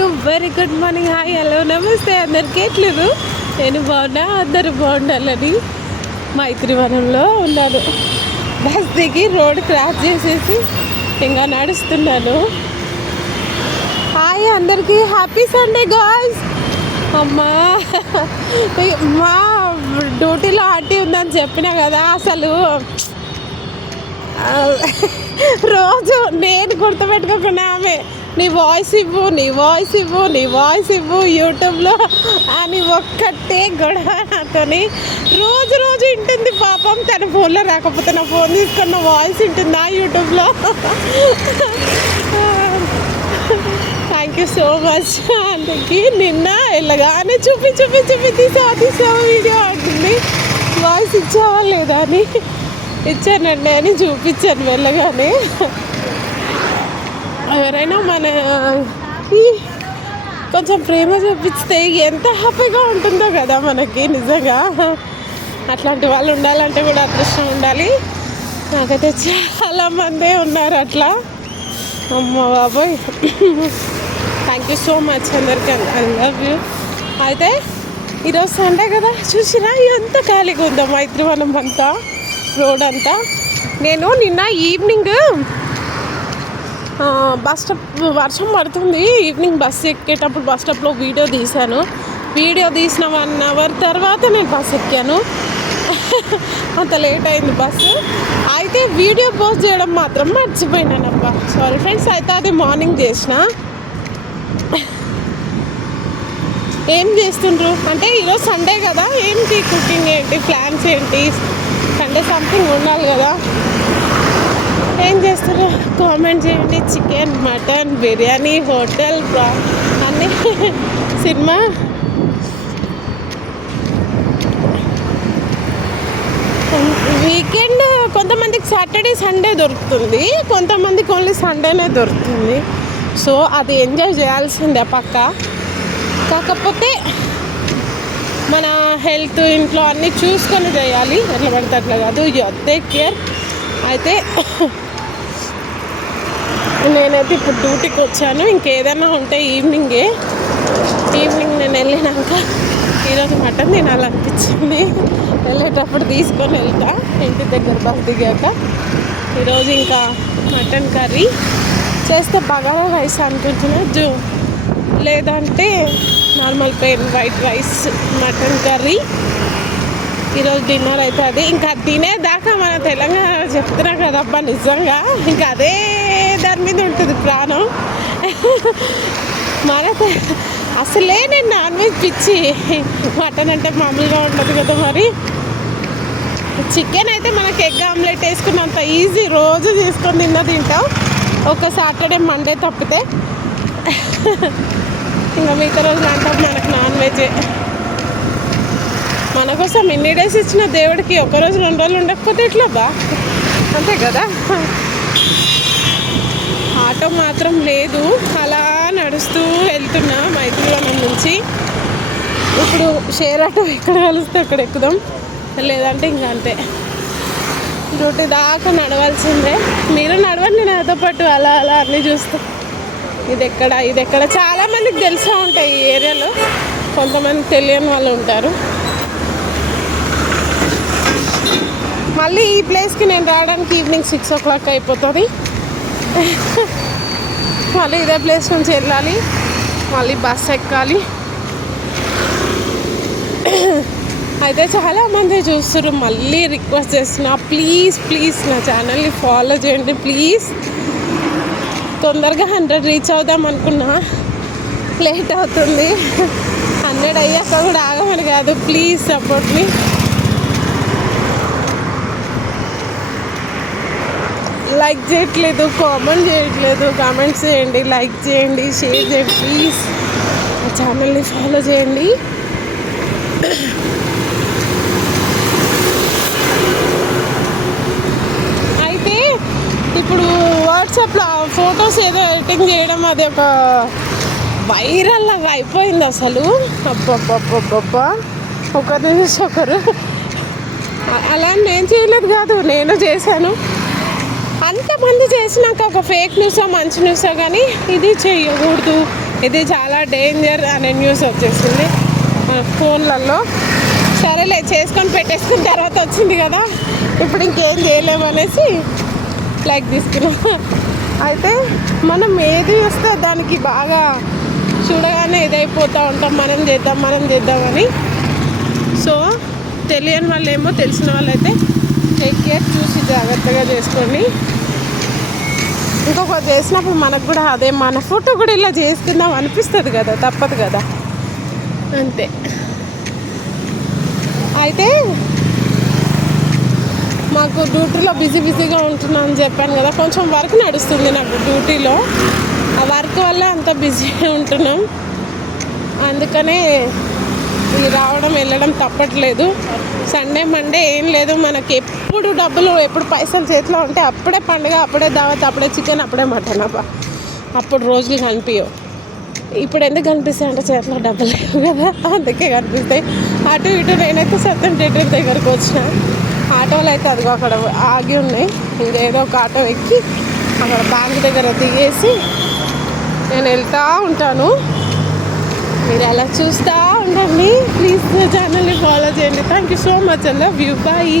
To very good morning. Hi, hello, నమస్తే అందరికీ. ఎట్లేదు? నేను బాగున్నా, అందరూ బాగుండాలని మైత్రివనంలో ఉన్నాను. బస్ దిగి రోడ్ క్రాస్ చేసేసి ఇంకా నడుస్తున్నాను. హాయ్ అందరికీ, హ్యాపీ సండే గాయ్స్. అమ్మా, మా డ్యూటీలో ఆంటీ ఉందని చెప్పినా కదా, అసలు రోజు నేను గుర్తుపెట్టుకోకుండా ఆమె నీ వాయిస్ ఇవ్వు, నీ వాయిస్ ఇవ్వు, నీ వాయిస్ ఇవ్వు యూట్యూబ్లో అని ఒక్కటే గొడవ నాతోని. రోజు రోజు వింటుంది పాపం. తన ఫోన్లో రాకపోతే నా ఫోన్ తీసుకున్న వాయిస్ వింటుందా యూట్యూబ్లో. Thank you so much. అందుకే నిన్న వెళ్ళగానే తీసావా వీడియో అంటుంది. వాయిస్ ఇచ్చావా లేదా అని. ఇచ్చానండి అని చూపించాను వెళ్ళగానే. ఎవరైనా మన కొంచెం ప్రేమ చూపిస్తే ఎంత హ్యాపీగా ఉంటుందో కదా మనకి. నిజంగా అట్లాంటి వాళ్ళు ఉండాలంటే కూడా అదృష్టం ఉండాలి. నాకైతే చాలామందే ఉన్నారు అట్లా. అమ్మ బాబోయ్, థ్యాంక్ యూ సో మచ్ అందరికీ. I love you. అయితే ఈరోజు సండే కదా, చూసినా ఎంత ఖాళీగా ఉందో మైత్రివనం అంతా, రోడ్ అంతా. నేను నిన్న ఈవినింగ్ బస్ స్టాప్, వర్షం పడుతుంది, ఈవినింగ్ బస్సు ఎక్కేటప్పుడు బస్ స్టాప్లో వీడియో తీశాను. వీడియో తీసిన 1 hour తర్వాత నేను బస్సు ఎక్కాను. అంత లేట్ అయింది బస్సు. అయితే వీడియో పోస్ట్ చేయడం మాత్రం మర్చిపోయినానబ్బా, సారీ ఫ్రెండ్స్. అయితే అది మార్నింగ్ చేసిన. ఏం చేస్తుండ్రు అంటే ఈరోజు సండే కదా, ఏంటి కుకింగ్, ఏంటి ప్లాన్స్, ఏంటి సండే సంథింగ్ ఉండాలి కదా. ఏం చేస్తారు కామెంట్ చేయండి. చికెన్, మటన్, బిర్యానీ, హోటల్ అన్నీ, సినిమా. వీకెండ్ కొంతమందికి సాటర్డే సండే దొరుకుతుంది, కొంతమందికి ఓన్లీ సండేనే దొరుకుతుంది. సో అది ఎంజాయ్ చేయాల్సిందే పక్క. కాకపోతే మన హెల్త్, ఇంట్లో అన్నీ చూసుకొని చేయాలి. ఎట్లా పడితే అట్లా కాదు. You take care. అయితే నేనైతే ఇప్పుడు డ్యూటీకి వచ్చాను. ఇంకేదైనా ఉంటే ఈవినింగ్ నేను వెళ్ళినాక ఈరోజు మటన్ తినాలనిపించింది. వెళ్ళేటప్పుడు తీసుకొని వెళ్తా ఇంటి దగ్గర బస్ దిగాక. ఈరోజు ఇంకా మటన్ కర్రీ చేస్తే బగారా రైస్ అనుకుంటున్నా, లేదంటే normal plain white rice, mutton curry ఈరోజు డిన్నర్ అయితే అది. ఇంకా తినేదాకా మన తెలంగాణ చెప్తున్నా కదబ్బా, నిజంగా ఇంకా అదే దాని మీద ఉంటుంది ప్రాణం. మన అసలే నేను నాన్ వెజ్ పిచ్చి. మటన్ అంటే మామూలుగా ఉంటుంది కదా. మరి చికెన్ అయితే మనకి ఎగ్ ఆమ్లెట్ వేసుకున్నంత ఈజీ, రోజు తీసుకొని తింటాం. ఒక సాటర్డే మండే తప్పితే. ఇంకా మిగతా రోజులు అంటే మనకు నాన్ వెజ్. మన కోసం ఎన్ని డేస్ ఇచ్చిన దేవుడికి ఒకరోజు 2 రోజులు ఉండకపోతే ఎట్లా బా, అంతే కదా. ఆటో మాత్రం లేదు, అలా నడుస్తూ వెళ్తున్నా మైత్రివనం నుంచి. ఇప్పుడు షేర్ ఆటో ఎక్కడ కలిస్తే అక్కడ ఎక్కుదాం, లేదంటే ఇంకా అంతే. డ్యూటీ దాకా నడవాల్సిందే. మీరు నడవండి నాతో పాటు, అలా అలా అన్నీ చూస్తాం. ఇది ఎక్కడ చాలామందికి తెలిసే ఉంటాయి ఈ ఏరియాలో, కొంతమంది తెలియని వాళ్ళు ఉంటారు. మళ్ళీ ఈ ప్లేస్కి నేను రావడానికి ఈవినింగ్ 6 o'clock అయిపోతుంది. మళ్ళీ ఇదే ప్లేస్ నుంచి వెళ్ళాలి, మళ్ళీ బస్ ఎక్కాలి. అయితే చాలామంది చూస్తారు. మళ్ళీ రిక్వెస్ట్ చేస్తున్నా, ప్లీజ్ నా ఛానల్ని ఫాలో చేయండి ప్లీజ్. తొందరగా 100 రీచ్ అవుదాం అనుకున్నా, లేట్ అవుతుంది. 100 అయ్యాక కూడా ఆగమని కాదు, ప్లీజ్ సపోర్ట్ మీ. లైక్ చేయట్లేదు, కామెంట్ చేయట్లేదు. కామెంట్స్ చేయండి, లైక్ చేయండి, షేర్ చేయండి ప్లీజ్. ఆ ఛానల్ని ఫాలో చేయండి. అయితే ఇప్పుడు వాట్సాప్లో ఫొటోస్ ఏదో ఎడిటింగ్ చేయడం, అది ఒక వైరల్ లాగా అయిపోయింది అసలు. అబ్బబ్బబ్బబ్బబ్బా, ఒకరి నుంచి ఒకరు. అలా నేను చేయలేదు కాదు, నేను చేశాను. అంతమంది చేసినాక ఒక ఫేక్ న్యూసా మంచి న్యూసా కానీ ఇది చేయకూడదు, ఇది చాలా డేంజర్ అనే న్యూస్ వచ్చేసింది మన ఫోన్లలో. సరేలే చేసుకొని పెట్టేసుకున్న తర్వాత వచ్చింది కదా, ఇప్పుడు ఇంకేం చేయలేమనేసి లైక్ తీసుకున్నాం. అయితే మనం ఏది వస్తే దానికి బాగా చూడగానే ఇదైపోతూ ఉంటాం, మనం చేద్దామని. సో తెలియని వాళ్ళు ఏమో, తెలిసిన వాళ్ళు అయితే టేక్ కేర్, చూసి జాగ్రత్తగా చేసుకోండి. ఇంకొకటి చేసినప్పుడు మనకు కూడా అదే మన ఫోటో కూడా ఇలా చేసుకుందాం అనిపిస్తుంది కదా, తప్పదు కదా, అంతే. అయితే మాకు డ్యూటీలో బిజీగా ఉంటున్నాను అని చెప్పాను కదా, కొంచెం వర్క్ నడుస్తుంది నాకు డ్యూటీలో. ఆ వర్క్ వల్ల అంత బిజీగా ఉంటున్నాం, అందుకనే రావడం వెళ్ళడం తప్పట్లేదు. సండే మండే ఏం లేదు, మనకి ఎప్పుడు డబ్బులు, ఎప్పుడు పైసలు చేతిలో ఉంటే అప్పుడే పండుగ, అప్పుడే దావత్, అప్పుడే చికెన్, అప్పుడే మటన్. అప్పుడు రోజులు కనిపించవు. ఇప్పుడు ఎందుకు కనిపిస్తాయి అంటే చేతిలో డబ్బులు లేవు కదా, అందుకే కనిపిస్తాయి. అటు ఇటు నేనైతే సత్యం థియేటర్ దగ్గరకు వచ్చిన, ఆటోలు అయితే అదిగో అక్కడ ఆగి ఉన్నాయి. ఇంకేదో ఒక ఆటో ఎక్కి అక్కడ బ్యాంక్ దగ్గర దిగేసి నేను వెళ్తూ ఉంటాను. మీరు అలా చూస్తూ ఉండండి. ప్లీజ్ ఛానల్ని ఫాలో చేయండి. Thank you so much. I love you. Bye.